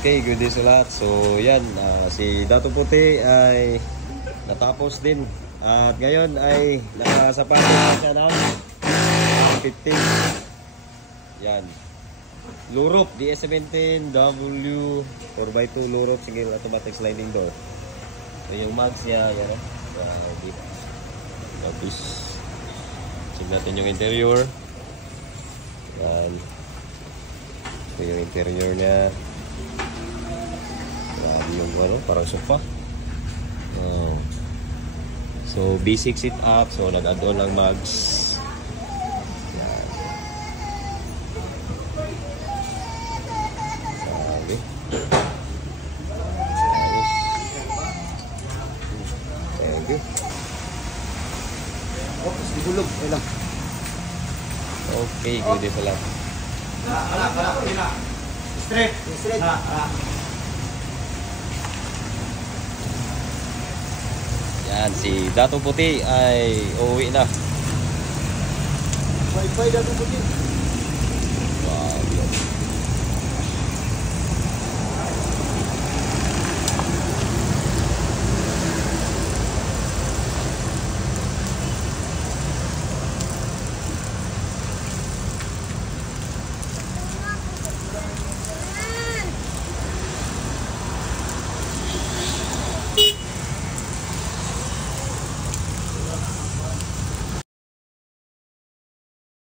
Okay, good day sa lahat. So yan, si Dato Puti ay natapos din. At ngayon ay nakasapatos na siya ng 15. Yan. Lurop, DS17W 4x2 Lurop single automatic sliding door. So yung mags niya, yan. Tapos check natin yung interior. Yan. Ito yung interior niya. Grabe yung parang sofa. So basic sit up. So nag-add on lang mags. Grabe. Thank you. Oh, sigulog. Lang. Okay, good day pala. Straight. Straight. Yan, si Dato Puti ay uuwi na. Bye-bye, Dato Puti. Wow.